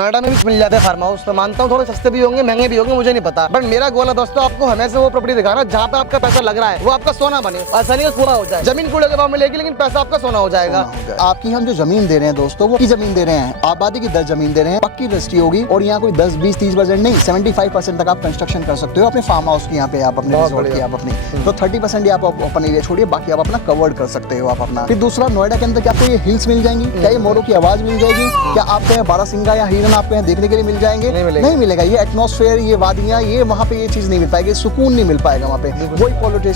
नोएडा में भी मिल जाते हैं फार्म हाउस, तो मानता हूँ थोड़े सस्ते भी होंगे, महंगे भी होंगे, मुझे नहीं पता। बट मेरा गोल है दोस्तों, आपको हमेशा वो प्रॉपर्टी दिखाना जहाँ पे आपका पैसा लग रहा है वो आपका सोना बने, आसानी से पूरा हो जाए। जमीन कूड़े के भाव मिलेगी लेकिन पैसा आपका सोना हो जाएगा। आपकी हम जो जमीन दे रहे हैं दोस्तों, वो की जमीन दे रहे हैं, आबादी की 10 जमीन दे रहे हैं, पक्की रजिस्ट्री होगी और यहाँ कोई 10, 20, 30% नहीं, 75% तक आप कंस्ट्रक्शन कर सकते हो अपने फार्म हाउस की। यहाँ पे आप अपने रिजॉर्ट की आप अपनी तो 30% आप ओपन एरिया छोड़िए, बाकी आप अपना कवर्ड कर सकते हो आप अपना। फिर दूसरा, नोएडा के अंदर क्या आपको ये हिल्स मिल जाएंगी? क्या ये मोरों की आवाज मिल जाएगी? क्या आपको यहाँ बारहसिंगा या हिरन आपको यहाँ देखने के लिए मिल जाएंगे? नहीं मिलेगा। ये एटमॉस्फेयर, ये वादियाँ, ये वहाँ पे ये चीज नहीं मिल पाएगी, सुकून नहीं मिल पाएगा वहाँ पे। वही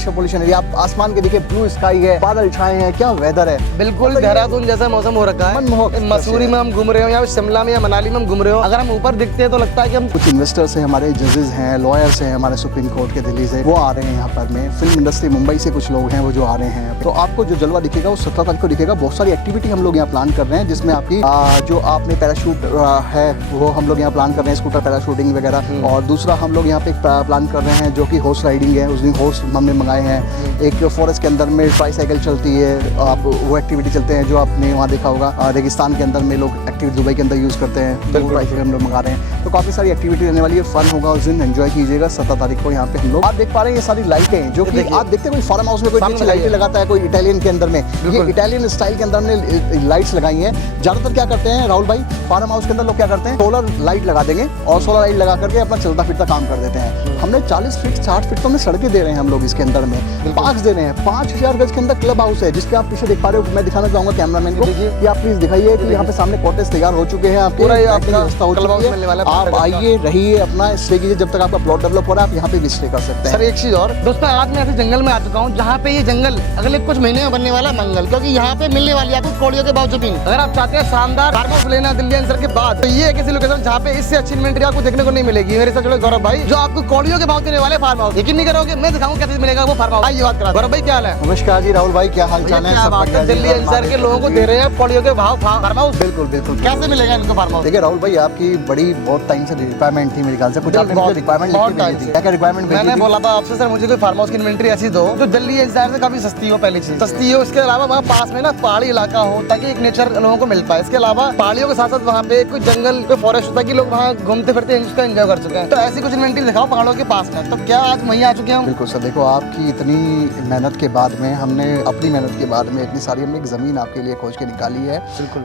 पॉल्यूशन एरिया, आप आसमान के देखिए, ब्लू स्काई है, बादल छाए हैं, क्या वेदर है, बिल्कुल देहरादून जैसा मौसम हो रखा है। मनमोहक। मसूरी में हम घूम रहे हो या शिमला में या मनाली में हम घूम रहे हो, अगर हम ऊपर दिखते हैं तो लगता है कि हम कुछ इन्वेस्टर्स हैं, हमारे जजेस हैं, लॉयर्स हैं, हमारे सुप्रीम कोर्ट के दिल्ली से, वो आ रहे हैं यहाँ पर में। फिल्म इंडस्ट्री मुंबई से कुछ लोग हैं वो जो आ रहे हैं। तो आपको जो जलवा दिखेगा वो 17 तारीख को दिखेगा। बहुत सारी एक्टिविटी हम लोग यहाँ प्लान कर रहे हैं, जिसमें आपकी जो आपने पैराशूट है वो हम लोग यहाँ प्लान कर रहे हैं, स्कूटर पैराशूटिंग वगैरह। और दूसरा हम लोग यहाँ पे प्लान कर रहे हैं जो कि हॉर्स राइडिंग है। उस दिन हॉर्स हमने मंगाए हैं। एक फॉरेस्ट के अंदर में ट्राईसाइकिल चलती है, आप वो एक्टिविटी चलते हैं जो आपने वहाँ देखा होगा। रेगिस्तान के अंदर में लोग एक्टिविटी दुबई के अंदर यूज़ करते हैं, ट्राईसाइकिल हम लोग मंगा रहे हैं। तो काफ़ी सारी एक्टिविटी रहने वाली है, फन होगा उस दिन, एंजॉय कीजिएगा। 17 तारीख को यहाँ पे हम लोग, आप देख पा रहे हैं ये सारी लाइटें जो कि आप देखते हैं कोई फार्म हाउस में कोई नीचे लाइटें लगाता है, कोई इटालियन के अंदर में, ये इटालियन स्टाइल के अंदर ने लाइट्स लगाई हैं। ज़्यादातर क्या करते हैं राहुल भाई, फार्म हाउस के अंदर लोग क्या करते हैं, सोलर लाइट लगा देंगे और सोलर लाइट लगा करके अपना चलता फिरता काम कर देते हैं। हमने 40 फीट 60 फीट तो हमने सड़कें दे रहे हैं हम लोग इसके अंदर में, पार्क्स दे रहे हैं। 5000 गज के अंदर क्लब हाउस है, जिसके आप पीछे देख पा रहे हो। मैं दिखाना चाहूंगा कैमरामैन को कि आप प्लीज दिखाइए कि यहाँ पे सामने कॉटेज तैयार हो चुके हैं, आपकी व्यवस्था हो चुकी है। आप आइए, रहिए, अपना स्टे कीजिए जब तक आपका प्लॉट डेवलप हो रहा है, आप यहाँ पे भी स्टे कर सकते हैं। सर एक चीज और दोस्तों, आज मैं ऐसे जंगल में आ चुका हूँ जहाँ पे ये जंगल अगले कुछ महीने में बनने वाला मंगल, क्योंकि यहाँ पे मिलने वाली है आपको कौड़ियों के भाव जमीन। अगर आप चाहते हैं शानदार फार्म हाउस लेना दिल्ली एनसीआर के बाद, तो ये एक ऐसी लोकेशन जहाँ पे इससे अच्छी इन्वेंटरी आपको देखने को नहीं मिलेगी। मेरे साथ जुड़े गौरव भाई जो आपको कौड़ियों के भाव देने वाले फार्म हाउस, यकीन नहीं करोगे, मैं दिखाऊंगा कैसे मिलेगा वो फार्म हाउस। ये बात करा गौरव भाई, क्या हाल है? नमस्कार जी राहुल भाई, क्या हाल चाल है? दिल्ली एनसीआर के लोगों को दे रहे हैं कौड़ियों के भाव फार्म हाउस। बिल्कुल बिल्कुल। कैसे मिलेगा इनको फार्म हाउस? देखिए राहुल भाई, आपकी बड़ी बहुत टाइम से रिक्वायरमेंट थी मेरे ख्याल से, कुछ आपने मुझे रिक्वायरमेंट लिख के भेजी थी। क्या रिक्वायरमेंट भेजी थी? मैंने बोला था आपसे सर मुझे कोई फार्म हाउस की इन्वेंटरी ऐसी दो जो दिल्ली एनसीआर से काफी सस्ती हो, पहली चीज सस्ती हो, उसके अलावा वहाँ पास में ना पहाड़ी इलाका हो ताकि एक नेचर लोगों को मिल पाए। इसके अलावा पहाड़ियों के साथ साथ वहाँ पे कोई जंगल, कोई फॉरेस्ट होता है कि लोग वहाँ घूमते फिरते उसका एंजॉय कर चुके हैं। तो ऐसी कुछ इन्वेंटरी दिखाओ पहाड़ों के पास में। तो क्या आज वहीं आ चुके हैं? बिल्कुल सर, देखो आपकी इतनी मेहनत के बाद में, हमने अपनी मेहनत के बाद में इतनी सारी हमने एक जमीन आपके लिए खोज के निकाली है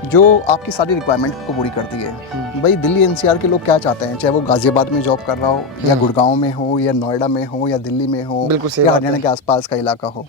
जो आपकी सारी रिक्वायरमेंट को पूरी करती है। भाई दिल्ली एनसीआर के लोग क्या चाहते हैं, चाहे वो गाजियाबाद में जॉब कर रहा हो या गुड़गांव में हो या नोएडा में हो या दिल्ली में हो या हरियाणा के आसपास का इलाका हो।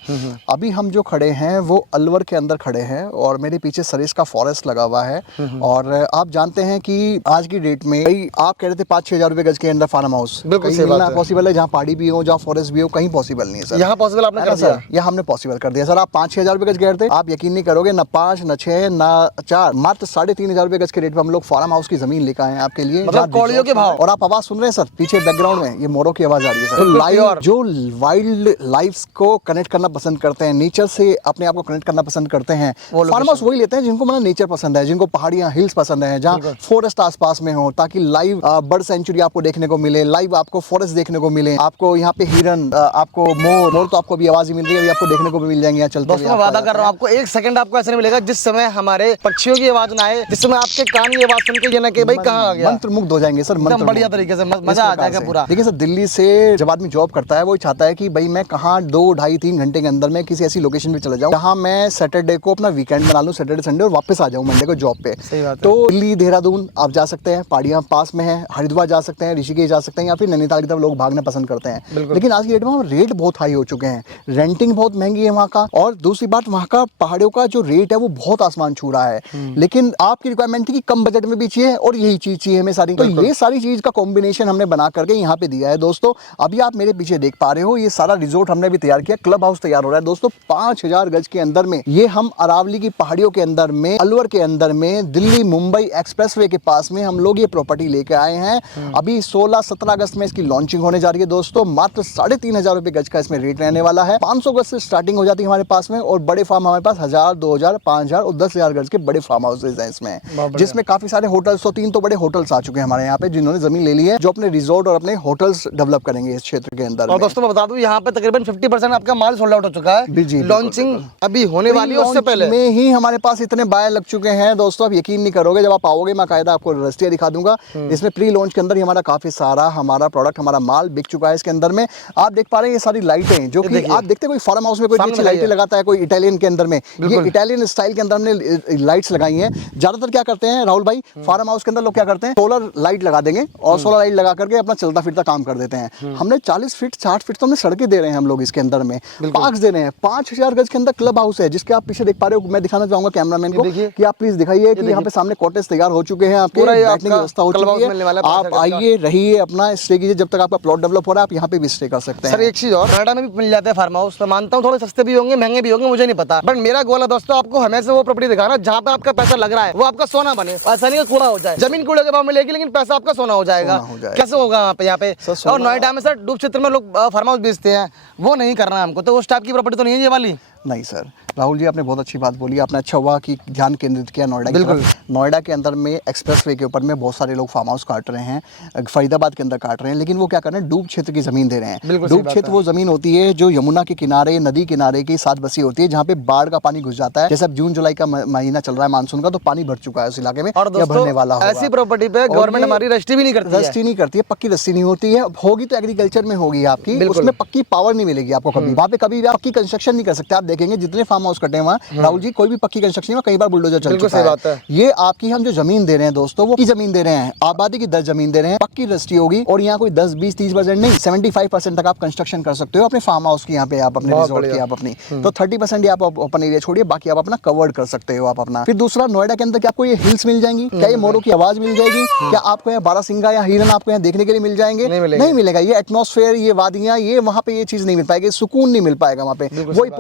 अभी हम जो खड़े हैं वो अलवर के अंदर खड़े हैं और मेरे पीछे सरिस का फॉरेस्ट लगा हुआ है। और आप जानते हैं कि आज की डेट में आप कह रहे थे 5-6 हजार रुपए गज के अंदर फार्म हाउस पॉसिबल है, जहाँ पहाड़ी भी हो, जहाँ फॉरेस्ट भी हो, कहीं पॉसिबल नहीं है सर। यहाँ पॉसिबल आपने कर दिया? यहाँ हमने पॉसिबल कर दिया सर। आप 5-6 हजार रुपए गज कह रहे थे, आप यकीन नहीं करोगे, ना 5 ना 6 ना 4, मात्र 3,500 रुपए गज के रेट पे हम लोग फार्म हाउस की जमीन लेकर आए हैं आपके लिए, मतलब कौड़ियों के भाव। और आप आवाज सुन रहे हैं सर पीछे बैकग्राउंड में, ये मोरों की आवाज आ रही है सर। लाइव जो वाइल्ड लाइफ को कनेक्ट करना पसंद करते हैं, नेचर से अपने आप को कनेक्ट करना पसंद करते हैं, फार्म हाउस वही लेते हैं जिनको मतलब नेचर पसंद है, जिनको पहाड़ियां हिल्स पसंद है, जहाँ फॉरेस्ट आसपास में हो, ताकि लाइव बर्ड सेंचुरी आपको देखने को मिले, लाइव आपको फॉरेस्ट देखने को मिले, आपको यहाँ पे हिरन, आपको मोर तो आपको भी आवाज ही मिल रही है, अभी आपको देखने को भी मिल जाएंगे यहाँ चलते हुए। मैं वादा कर रहा हूँ आपको एक सेकंड आपको ऐसा नहीं मिलेगा जिस समय हमारे पक्षियों की आवाज ना आए, जिस समय आपके कान की आवाज सुन के ये ना कि भाई कहाँ आ गया, मंत्रमुग्ध हो जाएंगे सर, एकदम बढ़िया तरीके से मजा आ जाएगा पूरा। देखिए सर, दिल्ली से जब आदमी जॉब करता है वो चाहता है कि भाई मैं कहाँ 2-2.5-3 घंटे के अंदर में किसी ऐसी लोकेशन पे चला जाऊँ जहाँ मैं सैटरडे को अपना वीकेंड बना लूँ, सैटरडे संडे, और वापस आ जाऊँ मंडे को जॉब पे। तो दिल्ली देहरादून आप जा सकते हैं, पहाड़ियाँ पास में है, हरिद्वार जा सकते हैं, ऋषिकेश जा सकते हैं, या फिर नैनीताल की तरफ लोग भागना पसंद करते हैं। लेकिन आज की डेट में रेट बहुत हाई हो चुके हैं, रेंटिंग बहुत महंगी है वहाँ का, और दूसरी बात वहाँ का पहाड़ियों का जो रेट है वो बहुत आसमान छू रहा है। लेकिन आपकी रिक्वायरमेंट थी कि कम बजट में भी चाहिए और यही चीज चाहिए हमें सारी, तो ये सारी चीज का कॉम्बिनेशन हमने बना करके यहाँ पे दिया है दोस्तों। अभी आप मेरे पीछे देख पा रहे हो, ये सारा रिजॉर्ट हमने भी तैयार किया, क्लब हाउस तैयार हो रहा है दोस्तों। 5000 गज के अंदर में ये हम अरावली की पहाड़ियों के अंदर में, अलवर के अंदर में, दिल्ली मुंबई एक्सप्रेसवे के पास में हम लोग ये प्रॉपर्टी लेके आए हैं। अभी 16-17 अगस्त में इसकी लॉन्चिंग होने जा रही है दोस्तों। मात्र 3,500 रुपए गज का इसमें रेट रहने वाला है। 500 गज से स्टार्टिंग हो जाती है हमारे पास में, और बड़े फार्म हमारे पास 1000, 2000, 5000 और 10,000 गज के बड़े फार्म हाउसेज हैं इसमें, जिसमें काफी सारे होटल्स, तो 3 तो बड़े होटल्स आ चुके हैं हमारे यहाँ पे, जिन्होंने जमीन ले ली है, जो अपने रिजॉर्ट और अपने होटल्स डेवलप करेंगे इस क्षेत्र के अंदर। और दोस्तों मैं बता दूं यहाँ पे तकरीबन 50% आपका माल सोल्ड आउट हो चुका है। लॉन्चिंग अभी होने वाली है, उससे पहले में ही हमारे पास इतने बाय लग चुके हैं दोस्तों, आप यकीन नहीं करोगे। जब आप आओगे मैं कायदा आपको रजिस्ट्रियाँ दिखा दूंगा। इसमें प्री लॉन्च के अंदर ही हमारा काफी सारा हमारा प्रोडक्ट, हमारा माल बिक चुका है। इसके अंदर में आप देख पा रहे हैं ये सारी लाइटें, जो कि आप देखते हैं कोई फार्म हाउस में कोई अच्छी लाइटें लगाता है, कोई इटालियन के अंदर में, ये इटालियन स्टाइल के अंदर हमने लाइट्स लगाई हैं। ज्यादातर क्या करते हैं राहुल भाई, फार्म हाउस के अंदर लोग क्या करते हैं, सोलर लाइट लगा देंगे और सोलर लाइट लगा करके अपना चलता फिरता काम कर देते हैं। हमने 40 फीट 60 फीट तो हमने सड़कें दे रहे हैं हम लोग इसके अंदर में, पार्क्स दे रहे हैं। 5000 गज के अंदर क्लब हाउस है, जिसके आप पीछे देख पा रहे हो। मैं दिखाना चाहूंगा कैमरामैन को कि आप प्लीज दिखाइए कि यहाँ पे सामने कॉटेज तैयार हो चुके हैं, आपके बैठने की व्यवस्था हो चुकी है। आप आइए, रहिए, अपना स्टे कीजिए, जब तक आपका प्लॉट डेवलप हो रहा है आप यहाँ पे भी स्टे कर सकते हैं। सर एक चीज और, नोएडा में भी मिल जाते हैं फार्म हाउस, मैं मानता हूँ थोड़े सस्ते भी होंगे, महंगे भी होंगे, मुझे नहीं पता, बट मेरा गोल है दोस्तों आपको हमेशा वो प्रॉपर्टी दिखाना जहाँ पे आपका पैसा लग रहा है वो आपका सोना बने, ऐसा नहीं कूड़ा हो जाए। जमीन कूड़े के भाव मिलेगी लेकिन पैसा आपका सोना हो जाएगा। कैसे होगा यहाँ पे? और नोएडा में सर डूब क्षेत्र में लोग फार्म हाउस बेचते हैं, वो नहीं करना है हमको, तो उस टाइप की प्रॉपर्टी तो नहीं है ये वाली। नहीं सर, राहुल जी आपने बहुत अच्छी बात बोली, आपने अच्छा हुआ कि ध्यान केंद्रित किया नोएडा की तरफ। नोएडा के अंदर में एक्सप्रेसवे के ऊपर में बहुत सारे लोग फार्म हाउस काट रहे हैं, फरीदाबाद के अंदर काट रहे हैं, लेकिन वो क्या कर रहे हैं, डूब क्षेत्र की जमीन दे रहे हैं। डूब क्षेत्र वो जमीन होती है जो यमुना के किनारे, नदी किनारे की साथ बसी होती है, जहाँ पे बाढ़ का पानी घुस जाता है। जैसे अब जून जुलाई का महीना चल रहा है मानसून का, तो पानी भर चुका है उस इलाके में, और भरने वाला होगा। ऐसी प्रॉपर्टी पे गवर्नमेंट हमारी रजिस्ट्री भी नहीं करती है। रजिस्ट्री नहीं करती है, पक्की रजिस्ट्री नहीं होती है, होगी तो एग्रीकल्चर में होगी आपकी, उसमें पक्की पावर नहीं मिलेगी आपको कभी। वहाँ पे कभी भी पक्की कंस्ट्रक्शन नहीं कर सकते। आप देखेंगे जितने फार्म हाउस कटे वहाँ राहुल जी कोई भी पक्की कंस्ट्रक्शन में कई बार बुलडोजर चल चुका है। ये आपकी हम जो जमीन दे रहे हैं दोस्तों, वो की जमीन दे रहे हैं, आबादी की 10 जमीन दे रहे हैं, पक्की रजिस्ट्री होगी, और यहाँ कोई 10, 20, 30% नहीं, 75% तक आप कंस्ट्रक्शन कर सकते हो अपने फार्म हाउस की, यहाँ पे आप अपने रिजॉर्ट की आप अपनी, तो 30% आप ओपन एरिया छोड़िए, बाकी आप अपना कवर्ड कर सकते हो आप अपना। फिर दूसरा, नोएडा के अंदर क्या आपको ये हिल्स मिल जाएंगी? क्या ये मोरों की आवाज मिल जाएगी? क्या आपको यहाँ बारासिंगा या हिरन आपको यहाँ देखने के लिए मिल जाएंगे? नहीं मिलेगा। ये एटमॉस्फेयर, ये वादियां, ये वहाँ पे ये चीज नहीं मिल पाएगी, सुकून नहीं मिल पाएगा वहाँ पे। वही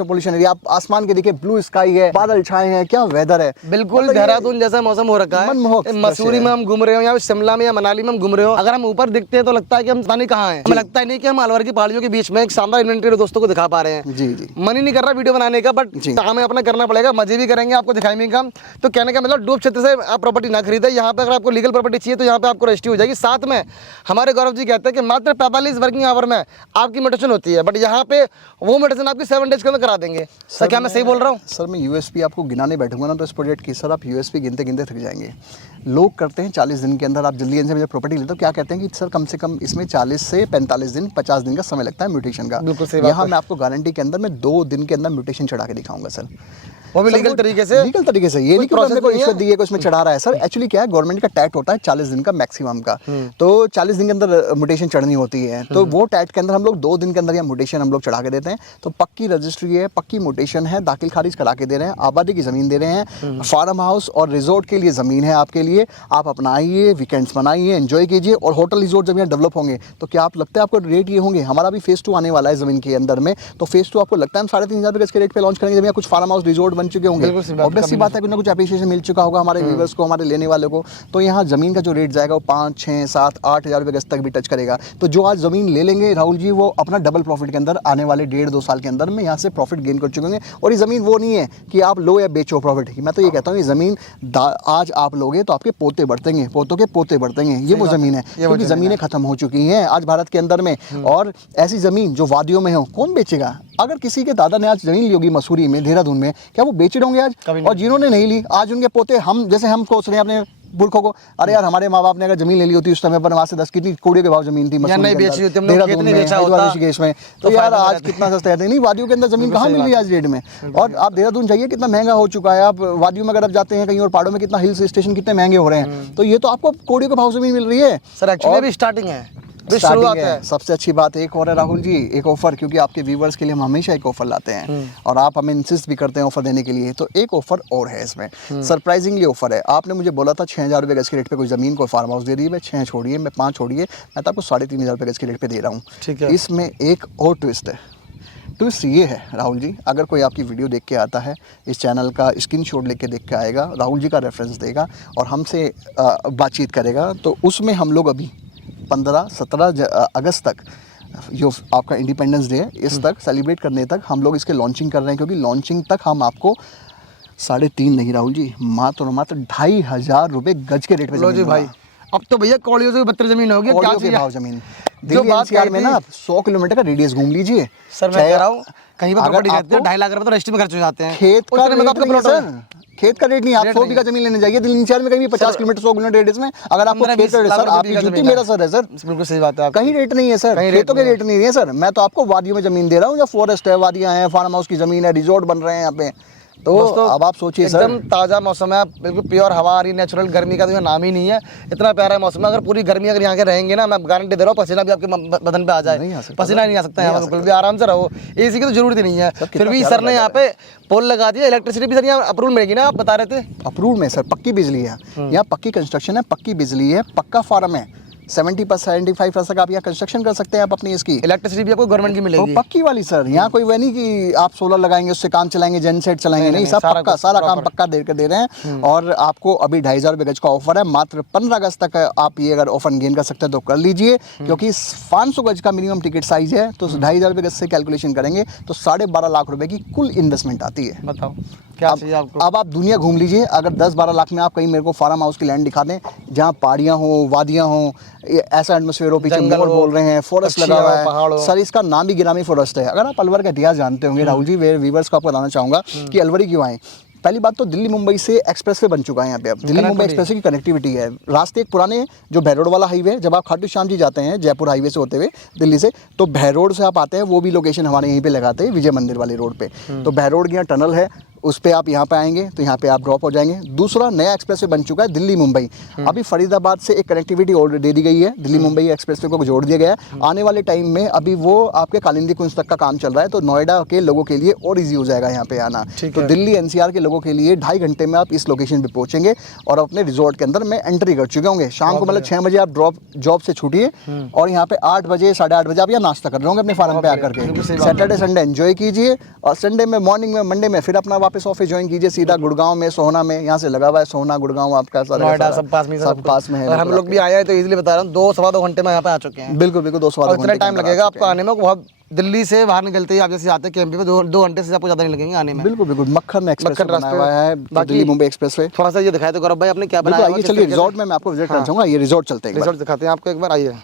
पोल्यूशन एरिया, आप आसमान के देखिए, ब्लू स्काई है, बादल छाए हैं, क्या वेदर है, बिल्कुल देहरादून जैसा मौसम हो रखा है। मसूरी में हम घूम रहे हो या शिमला में या मनाली में हम घूम रहे हो, अगर हम ऊपर दिखते हैं तो लगता है कि हम पता नहीं कहाँ हैं, हमें लगता है नहीं कि हम अलवर की पहाड़ियों के बीच में एक शानदार इन्वेंटरी दोस्तों को दिखा पा रहे हैं। जी जी, मन ही नहीं कर रहा वीडियो बनाने का, बट हमें अपना करना पड़ेगा, मजे भी करेंगे, आपको दिखाएंगे काम। तो कहने का मतलब डूब क्षेत्र से आप प्रॉपर्टी ना खरीदे, यहाँ पे अगर आपको लीगल प्रॉपर्टी चाहिए तो यहाँ पे आपको रजिस्ट्री हो जाएगी। साथ में हमारे गौरव जी कहते हैं कि मात्र 45 वर्किंग आवर में आपकी म्यूटेशन होती है, बट यहाँ पे वो म्यूटेशन आपकी 7 डेज के अंदर करा देंगे। सर क्या मैं सही बोल रहा हूँ? सर मैं यूएसपी आपको गिनाने बैठूंगा ना तो इस प्रोजेक्ट की, सर आप यूएसपी गिनते गिनते थक जाएंगे। लोग करते हैं 40 दिन के अंदर, आप जल्दी से प्रॉपर्टी लेते हो, क्या कहते हैं कि सर कम से कम इसमें 40 से 45 दिन 50 दिन का समय लगता है म्यूटेशन का। यहाँ मैं आपको गारंटी के अंदर में 2 दिन के अंदर म्यूटेशन चढ़ा के दिखाऊंगा सर, वो भी लीगल तरीके से। लीगल तरीके से, ये नहीं कि हमने कोई रिश्वत दी है, उसमें चढ़ा रहा है सर। एक्चुअली क्या है, गवर्नमेंट का टैट होता है 40 दिन का मैक्सिमम का, तो 40 दिन के अंदर म्यूटेशन चढ़नी होती है, तो वो टैट के अंदर हम लोग 2 दिन के अंदर या म्यूटेशन हम लोग चढ़ा के देते हैं। तो पक्की रजिस्ट्री है, पक्की म्यूटेशन है, दाखिल खारिज करा के दे रहे हैं, आबादी की जमीन दे रहे हैं, फार्म हाउस और रिजॉर्ट के लिए जमीन है आपके लिए। आप अपना आइए, वीकेंड्स बनाइए, एंजॉय कीजिए, और होटल रिजॉर्ट जब यहाँ डेवलप होंगे तो क्या आप लगता है आपको रेट ये होंगे? हमारा भी फेज 2 आने वाला है जमीन के अंदर में, तो फेज 2 आपको लगता है हम 3500 गज के रेट पे लॉन्च करेंगे जब यहाँ कुछ फार्म हाउस रिजॉर्ट बन चुके होंगे। ऑब्वियस सी बात है, कुछ ना कुछ एप्रिसिएशन मिल चुका होगा हमारे व्यूअर्स को, हमारे लेने वालों को, तो यहाँ जमीन का जो रेट जाएगा वो 5, 6, 7, 8 हज़ार रुपये गज तक भी टच करेगा। तो जो आज जमीन ले लेंगे राहुल जी, वो अपना डबल प्रॉफिट के अंदर आने वाले 1.5-2 साल के अंदर में यहाँ से प्रॉफिट गेन कर चुके होंगे। और ये जमीन वो नहीं है कि आप लो या बेचो प्रॉफिट की, मैं तो ये कहता हूँ ये जमीन आज आप लोगे तो आपके पोते बढ़तेंगे, पोतों के पोते बढ़तेंगे, ये वो जमीन है। क्योंकि जमीनें खत्म हो चुकी हैं आज भारत के अंदर में, और ऐसी जमीन जो वादियों में हो कौन बेचेगा? अगर किसी के दादा ने आज जमीन ली होगी मसूरी में, देहरादून में, क्या वो बेच रहे होंगे आज? और जिन्होंने नहीं ली आज उनके पोते, हम जैसे हम सोच रहे हैं अपने बुढ़कों को, अरे यार हमारे माँ बाप ने अगर जमीन ले ली होती उस समय पर, वहाँ से 10 कितनी कौड़ियों के भाव जमीन थी देहरादून में, ऋषिकेश में, तो यार आज कितना सस्ता है। नहीं, वादियों के अंदर जमीन कहाँ मिल रही है आज डेट में? और आप देहरादून जाइए कितना महंगा हो चुका है, आप वादियों में अगर आप जाते हैं कहीं और पहाड़ों में, कितना हिल स्टेशन कितने महंगे हो रहे हैं, तो ये तो आपको कौड़ियों के भाव जमीन मिल रही है सर। एक्चुअली अभी स्टार्टिंग है, शुरुआत है। सबसे अच्छी बात एक और है राहुल जी, एक ऑफर, क्योंकि आपके व्यूवर्स के लिए हम हमेशा एक ऑफर लाते हैं और आप हमें इंसिस्ट भी करते हैं ऑफर देने के लिए, तो एक ऑफर और है इसमें, सरप्राइजिंगली ऑफर है। आपने मुझे बोला था 6,000 रुपये गज के रेट पे कोई जमीन को फार्म हाउस दे रही है, मैं 6 छोड़िए, मैं 5 छोड़िए, मैं तो आपको 3,500 रुपये गज के रेट पे दे रहा हूँ। ठीक है। इसमें एक और ट्विस्ट है। ट्विस्ट ये है राहुल जी, अगर कोई आपकी वीडियो देख के आता है, इस चैनल का स्क्रीनशॉट लेके देख के आएगा, राहुल जी का रेफरेंस देगा और हमसे बातचीत करेगा, तो उसमें हम लोग अभी 15-17 अगस्त तक, जो आपका इंडिपेंडेंस डे है, इस तक सेलिब्रेट करने तक हम लोग इसके लॉन्चिंग कर रहे हैं, क्योंकि लॉन्चिंग तक हम आपको 3.5 नहीं राहुल जी, मात्र 2,500 रुपये गज के रेट पे लो जी भाई। अब तो भैया कौड़ियों से 72 जमीन होगी, क्या चाहिए भाव जमीन। दिल्ली एनसीआर में ना आप 100 किलोमीटर का रेडियस घूम लीजिए सर। मैं कह रहा हूँ कहीं पर प्रॉपर्टी रहती है 2.5 लाख रुपए तो रजिस्ट्री में खर्च हो जाते हैं, खेत का रेट नहीं है सर, खेत का रेट नहीं, आप 100 बीघा जमीन लेने जाइए दिल्ली NCR में कहीं भी 50 किलोमीटर 100 किलोमीटर रेडियस में, अगर आपको खेत का रेट सर, आपकी ड्यूटी मेरा सर है सर, बिल्कुल सही बात है। कहीं रेट नहीं है सर, खेतों के रेट नहीं है सर। मैं तो आपको वादियों में जमीन दे रहा हूँ, जो फॉरेस्ट है, वादियाँ हैं, फार्म हाउस की जमीन है, रिजॉर्ट बन रहे हैं यहाँ पे। तो अब आप सोचिए सर, एकदम ताज़ा मौसम है, बिल्कुल प्योर हवा आ रही, नेचुरल, गर्मी का तो यहाँ नाम ही नहीं है। इतना प्यारा मौसम है, अगर पूरी गर्मी अगर यहाँ के रहेंगे ना, मैं गारंटी दे रहा हूँ पसीना भी आपके बदन पे आ जाए, पसीना नहीं आ सकता यहाँ, बिल्कुल भी आराम से रहो, एसी की तो जरूरत ही नहीं है। फिर भी सर ने यहाँ पे पोल लगा दिया, इलेक्ट्रिसिटी भी सर यहाँ अप्रूवल मिलेगी ना, आप बता रहे थे। अप्रूव में सर पक्की बिजली है, यहाँ पक्की कंस्ट्रक्शन है, पक्की बिजली है, पक्का फार्म है, 75% तक आप यहाँ कंस्ट्रक्शन कर सकते हैं आप अपनी इसकी। इलेक्ट्रिसिटी भी आपको गवर्नमेंट की मिलेगी, तो पक्की वाली सर। यहाँ कोई वह नहीं कि आप सोलर लगाएंगे उससे काम चलाएंगे, जेन सेट चलाएंगे, नहीं, सब पक्का, सारा काम पक्का दे रहे हैं। और आपको अभी 2500 रुपये गज का ऑफर है, मात्र 15 अगस्त तक आप ये अगर ऑफर गेन कर सकते हैं तो कर लीजिए, क्योंकि 500 गज का मिनिमम टिकट साइज है, तो 2500 रुपये गज से कैलकुलेशन करेंगे तो 12.5 लाख रुपए की कुल इन्वेस्टमेंट आती है। बताओ क्या चाहिए आपको। अब आप दुनिया घूम लीजिए, अगर 10-12 लाख में आप कहीं मेरे को फार्म हाउस की लैंड दिखा दें जहाँ पहाड़ियाँ हो, वादियाँ हो, ऐसा एटमॉस्फेयर हो, पीछे मोर बोल रहे हैं, फॉरेस्ट लगा हुआ है सर, इसका नाम भी गिरामी फॉरेस्ट है। अगर आप अलवर का इतिहास जानते होंगे राहुल जी, व्यूअर्स को आपको बताना चाहूँगा कि अलवर ही क्यों आए। पहली बात तो दिल्ली मुंबई से एक्सप्रेसवे बन चुका है यहाँ पे, अब दिल्ली मुंबई एक्सप्रेसवे की कनेक्टिविटी है। रास्ते एक पुराने जो भैरोड वाला हाईवे, जब आप खाटू श्याम जी जाते हैं जयपुर हाईवे से होते हुए दिल्ली से, तो भैरोड से आप आते हैं, वो भी लोकेशन हमारे यहीं पे लगाते हैं विजय मंदिर वाले रोड पे। तो भैरोड की यहाँ टनल है, उस पे आप यहाँ पे आएंगे तो यहाँ पे आप ड्रॉप हो जाएंगे। दूसरा नया एक्सप्रेसवे बन चुका है दिल्ली मुंबई, अभी फरीदाबाद से एक कनेक्टिविटी और दे दी गई है, दिल्ली मुंबई एक्सप्रेसवे को जोड़ दिया गया है। आने वाले टाइम में अभी वो आपके कालिंदी कुंज तक का काम चल रहा है, तो नोएडा के लोगों के लिए और ईजी हो जाएगा यहाँ पे आना। तो दिल्ली NCR के लोगों के लिए 2.5 घंटे में आप इस लोकेशन पे पहुंचेंगे और अपने रिजॉर्ट के अंदर में एंट्री कर चुके होंगे। शाम को मतलब 6 बजे आप जॉब से छूटिए और यहाँ पे 8 बजे 8:30 बजे आप यहाँ नाश्ता कर रहे होंगे अपने फार्म पे आकर के। सैटरडे संडे एंजॉय कीजिए और संडे में मॉर्निंग में मंडे में फिर अपना वापस ऑफिस ज्वाइन कीजिए सीधा गुड़गांव में, सोहना में, यहाँ से लगा हुआ है सोहना गुड़गांव आपका सारा सब पास में है। और हम लोग भी आए हैं तो इजीली बता रहा हूँ 2-2.5 घंटे में यहाँ पे आ चुके हैं। बिल्कुल 2-2.5 घंटे टाइम लगेगा आपको आने में। बहुत दिल्ली से बाहर निकलते ही आप जैसे आते हैं कैंप पे 2 घंटे से आपको ज्यादा नहीं लगेंगे आने में। बिल्कुल मक्खन एक्सप्रेस बना हुआ है दिल्ली मुंबई एक्सप्रेस वे। थोड़ा सा ये दिखाए तो गौरव भाई आपने क्या बनाया है। चलिए रिजॉर्ट में मैं आपको विजिट करना चाहूंगा, ये रिजॉर्ट चलते हैं, रिजॉर्ट दिखाते हैं आपको एक बार, आइए।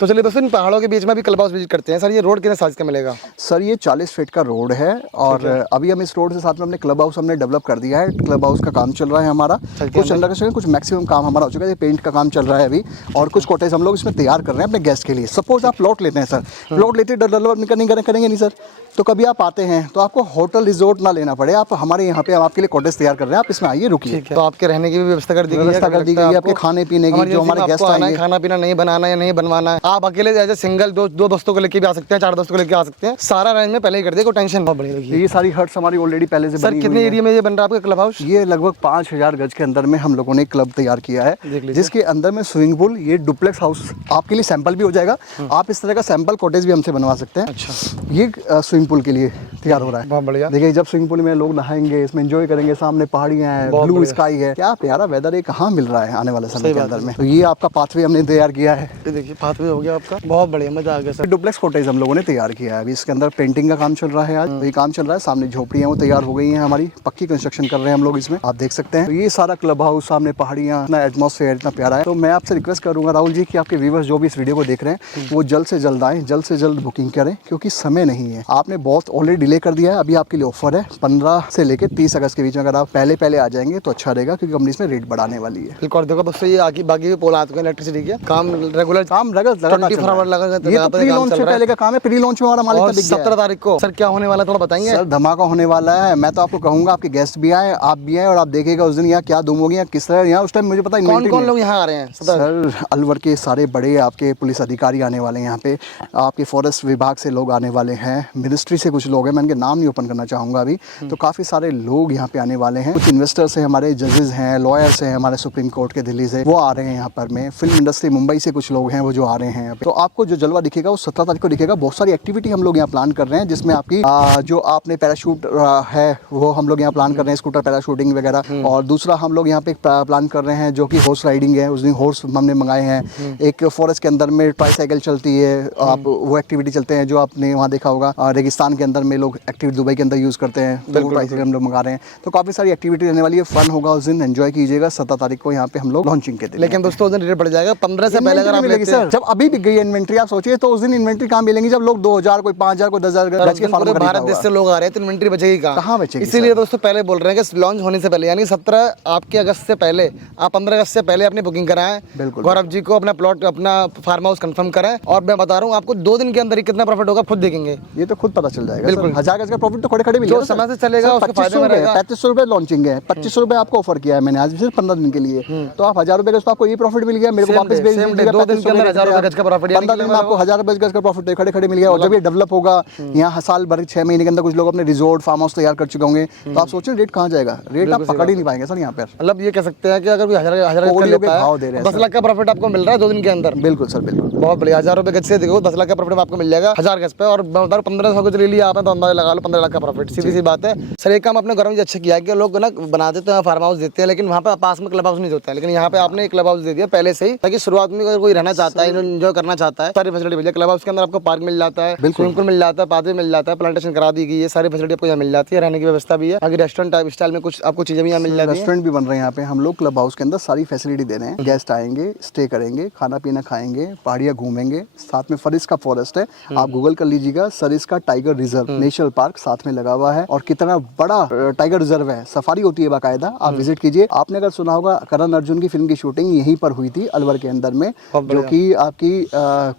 तो चलिए दोस्तों इन पहाड़ों के बीच में भी क्लब हाउस विजिट करते हैं। सर ये रोड कितने साइज का मिलेगा? सर ये 40 फीट का रोड है और अभी हम इस रोड से साथ में अपने क्लब हाउस हमने डेवलप कर दिया है। क्लब हाउस का काम चल रहा है हमारा, कुछ अंडर कंस्ट्रक्शन, कुछ मैक्सिमम काम हमारा हो चुका है, पेंट का काम चल रहा है अभी, और कुछ कॉटेज हम लोग इसमें तैयार कर रहे हैं अपने गेस्ट के लिए। सपोज आप प्लॉट लेते हैं सर, प्लॉट लेते डेवलप करेंगे नहीं सर, तो कभी आप आते हैं तो आपको होटल रिजॉर्ट ना लेना पड़े, आप हमारे यहाँ पे हम आपके लिए कॉटेज तैयार कर रहे हैं, आप इसमें आइए रुकिए। तो आपके रहने की भी व्यवस्था कर दी गई है, आपके खाने पीने की, जो हमारे गेस्ट आएंगे, खाना पीना नहीं बनाना या नहीं बनवाना है, आप अकेले जैसे सिंगल 2 दोस्तों को लेके भी आ सकते हैं, 4 दोस्तों को लेके आ सकते हैं, सारा अरेंजमेंट पहले ही कर दिया, कोई टेंशन बहुत बड़ी लगी। ये सारी हट्स हमारी ऑलरेडी पहले से। सर कितने एरिया में ये बन रहा है आपका क्लब हाउस? ये लगभग 5000 गज के अंदर में हम लोगों ने क्लब तैयार किया है, जिसके अंदर में स्विमिंग पूल, ये डुप्लेक्स हाउस आपके लिए सैंपल भी हो जाएगा, आप इस तरह का सैंपल कॉटेज भी हमसे बनवा सकते हैं। अच्छा, ये स्विमिंग पूल के लिए तैयार हो रहा है, बहुत बढ़िया। देखिए जब स्विमिंग पूल में लोग नहाएंगे, इसमें एंजॉय करेंगे, सामने पहाड़ियां हैं, ब्लू स्काई है, क्या प्यारा वेदर है, कहाँ मिल रहा है आने वाले समय के अंदर में। तो ये आपका पाथवे हमने तैयार किया है, देखिए पाथवे हो गया आपका, बहुत बढ़िया, मजा आ गया सर। डुप्लेक्स कॉटेज हम लोगों ने तैयार किया है, अभी इसके अंदर पेंटिंग का काम चल रहा है, आज तो ये काम चल रहा है, सामने झोपड़ियां वो तैयार हो गई हैं हमारी, पक्की कंस्ट्रक्शन कर रहे हैं हम लोग इसमें, आप देख सकते हैं। तो ये सारा क्लब हाउस, सामने पहाड़ियां, इतना एटमॉस्फेयर इतना प्यारा है। तो मैं आपसे रिक्वेस्ट करूंगा राहुल जी कि आपके व्यूअर्स जो भी इस वीडियो को देख रहे हैं वो जल्द से जल्द आए, जल्द से जल्द बुकिंग करें, क्योंकि समय नहीं है, आपने बहुत ऑलरेडी डिले कर दिया है। अभी आपके लिए ऑफर है 15 से लेकर 30 अगस्त के बीच में, अगर आप पहले आ जाएंगे तो अच्छा रहेगा, क्योंकि कंपनी इसमें रेट बढ़ाने वाली है। बिल्कुल, देखो दोस्तों ये बाकी भी पोल आते हैं इलेक्ट्रिसिटी के काम, रेगुलर काम प्री लॉन्च से पहले का काम है, प्री लॉन्च में हमारा मालिक 17 तारीख को। सर क्या होने वाला थोड़ा बताएंगे? सर धमाका होने वाला है, मैं तो आपको कहूंगा आपके गेस्ट भी आए, आप भी आए, और आप देखिएगा उस दिन यहाँ क्या धूम होगी, किस तरह यहाँ उस टाइम मुझे पता है कौन लोग यहाँ आ रहे हैं। सर अलवर के सारे बड़े आपके पुलिस अधिकारी आने वाले हैं यहाँ पे, आपके फॉरेस्ट विभाग से लोग आने वाले हैं, मिनिस्ट्री से कुछ लोग हैं, मैं उनके नाम नहीं ओपन करना चाहूँगा अभी, तो काफ़ी सारे लोग यहाँ पे आने वाले हैं। कुछ इन्वेस्टर्स हैं, हमारे जजेस हैं, लॉयर्स हैं हमारे सुप्रीम कोर्ट के दिल्ली से, वो आ रहे हैं यहाँ पर में। फिल्म इंडस्ट्री मुंबई से कुछ लोग हैं वो जो आ रहे हैं यहाँ पे। तो आपको जो जलवा दिखेगा वो 17 तारीख को दिखेगा। बहुत सारी एक्टिविटी हम लोग यहाँ प्लान कर रहे हैं, जिसमें आपकी जो आपने पैराशूट है वो हम लोग यहाँ प्लान कर रहे हैं, स्कूटर पैराशूटिंग वगैरह। और दूसरा हम लोग यहाँ पे प्लान कर रहे हैं जो कि हॉर्स राइडिंग है, उस दिन हॉर्स हमने मंगाए हैं। एक फॉरेस्ट के अंदर में ट्राईसाइकिल चलती है, आप वो एक्टिविटी चलते हैं जो आपने वहाँ देखा होगा, रेगिस्तान के अंदर में लोग एक्टिविटी दुबई के अंदर यूज़ करते हैं, तो वो ट्राईसाइकिल हम लोग मंगा रहे हैं। तो काफ़ी सारी एक्टिविटी रहने वाली है, फन होगा उस दिन, एंजॉय कीजिएगा। 17 तारीख को यहाँ पे हम लोग लॉन्चिंग के दिन। लेकिन दोस्तों उस दिन रेट बढ़ जाएगा 15 से पहले अगर आप मिलेगी सर, जब अभी बिक गई है इन्वेंट्री, आप सोचिए तो उस दिन इन्वेंट्री कहाँ मिलेंगी जब लोग 2000 कोई 5000 कोई 10,000 गज के फार्म पूरे खरीदा भारत देश हुआ से लोग आ रहे हैं तो इन्वेंट्री बचेगी कहाँ बचेगी इसीलिए दोस्तों पहले बोल रहे हैं कि लॉन्च होने से पहले यानी 17 आपके अगस्त से पहले, आप 15 अगस्त से पहले अपनी बुकिंग कराएं। बिल्कुल। गौरव जी को अपना प्लॉट, अपना फार्म हाउस कंफर्म कराएं और मैं बता रहा हूँ आपको 2 दिन के अंदर ही कितना प्रॉफिट होगा खुद देखेंगे। ये तो खुद पता चल जाएगा। बिल्कुल। 1000 गज का प्रॉफिट तो खड़े खड़े मिलेगा। जो समय से चलेगा उसके फायदे में रहेगा। 3500 रुपए लॉन्चिंग है, 2500 रुपए आपको ऑफर किया है मैंने आज सिर्फ 15 दिन के लिए, तो आप 1000 रुपए का आपको ये प्रॉफिट मिल गया, मेरे को वापस भेज दीजिएगा। 2 दिन के अंदर 1000 रुपए गज का प्रॉफिट, 15 दिन में आपको 1000 रुपए गज का प्रॉफिट खड़े खड़े मिल गया। और जब ये डेवलप होगा, यहाँ साल भर 6 महीने के अंदर कुछ लोग अपने रिजॉर्ट फार्म हाउस तैयार कर चुके होंगे, तो आप सोचें रेट कहाँ जाएगा, रेट आप पकड़ ही नहीं पाएंगे सर यहाँ पर। मतलब ये कह सकते हैं कि अगर कोई 1000 भाव दे रहे हैं 10 लाख का प्रॉफिट आपको मिल रहा है 2 दिन के अंदर। बिल्कुल सर बिल्कुल। बहुत बढ़िया। 1000 रुपए गज से देखो 10 लाख का प्रॉफिट आपको मिल जाएगा 1000 गज पे। और 1500 गज ले लिया आपने तो अंदाजा लगा लो 15 लाख का प्रॉफिट, सीधी सी बात है सर। एक काम अपने गौरव जी अच्छा किया है कि लोग ना बना देते हैं फार्म हाउस देते हैं, लेकिन वहाँ पे पास में क्लब हाउस नहीं होता है, लेकिन यहाँ पे आपने एक क्लब हाउस दे दिया पहले से ही, ताकि शुरुआत में अगर कोई रहना चाहता है, एंजॉय करना चाहता है, सारी फैसिलिटी मिल जाए। क्लब हाउस के अंदर आपको पार्क मिल जाता है, स्विमिंग पूल मिल जाता है, पादे मिल जाता है, प्लांटेशन करा दी गई है, सारी फैसिलिटी आपको यहाँ मिल जाती है, रहने की व्यवस्था भी है। अगर रेस्टोरेंट टाइप स्टाइल में कुछ आपको चीजें भी यहाँ मिल जाती है। रेस्टोरेंट भी बन रहे हैं यहाँ पे, हम लोग क्लब हाउस के अंदर सारी फैसिलिटी दे रहे हैं। गेस्ट आएंगे, स्टे करेंगे, खाना पीना खाएंगे, पहाड़ियाँ घूमेंगे, साथ में फरिश्का फॉरेस्ट है, आप गूगल कर लीजिएगा, Sariska tiger reserve national park साथ में लगा हुआ है। और कितना बड़ा टाइगर रिजर्व है, सफारी होती है बाकायदा, आप विजिट कीजिए। आपने अगर सुना होगा करण अर्जुन की फिल्म की शूटिंग यहीं पर हुई थी अलवर के अंदर में, जो कि आपकी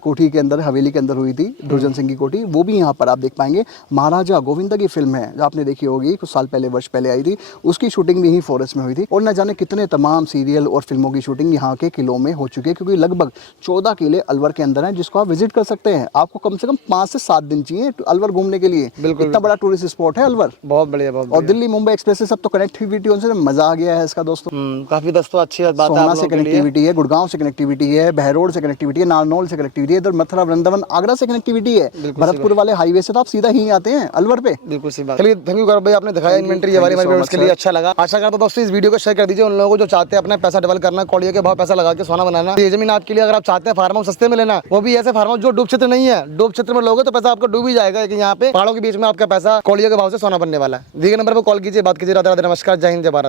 कोठी के अंदर, हवेली के अंदर हुई थी, दुर्जन सिंह की कोठी, वो भी यहाँ पर आप देख पाएंगे। महाराजा गोविंदा की फिल्म है जो आपने देखी होगी, कुछ साल पहले, वर्ष पहले आई थी, उसकी शूटिंग भी यहीं फॉरेस्ट में हुई थी। और न जाने कितने तमाम सीरियल और फिल्मों की शूटिंग यहाँ के किलों में हो चुकी है, क्योंकि लगभग 14 किले अलवर के अंदर हैं जिसको आप विजिट कर सकते हैं। आपको कम से कम 5 से 7 दिन चाहिए अलवर घूमने के लिए। इतना बड़ा टूरिस्ट स्पॉट है अलवर। बहुत बढ़िया, बहुत और दिल्ली मुंबई एक्सप्रेस से सब तो कनेक्टिविटी उनसे मजा आ गया है इसका दोस्तों। काफी दोस्तों अच्छी बात है। सोहना से कनेक्टिविटी है, गुड़गांव से कनेक्टिविटी है, बहरोड से कनेक्टिविटी है, नारनौल से कनेक्टिविटी है, इधर मथुरा वृंदावन आगरा से कनेक्टिविटी है। भरतपुर वाले हाईवे से तो आप सीधा ही आते हैं अलवर पे। बिल्कुल सही बात। चलिए थैंक यू गौरव भाई, आपने दिखाया इन्वेंटरी हमारे व्यूअर्स के लिए अच्छा लगा। आशा करता हूं दोस्तों इस वीडियो को शेयर कर दीजिए उन लोगों को जो चाहते हैं अपना पैसा डबल करना, कौड़ियों के भाव पैसा लगा के सोना बनाना। ये जमीन आपके लिए, अगर आप चाहते हैं फार्म हाउस सस्ते में लेना, वो भी ऐसे फार्म हाउस जो डूब क्षेत्र नहीं है। डूब क्षेत्र में लोगे तो पैसा आपको डूब ही जाएगा, कि यहाँ पे पहाड़ों के बीच में आपका पैसा कौड़ियों के भाव से सोना बनने वाला है। दिए गए नंबर पर कॉल कीजिए, बात कीजिए। राधे राधे, नमस्कार, जय हिंद, जय भारत।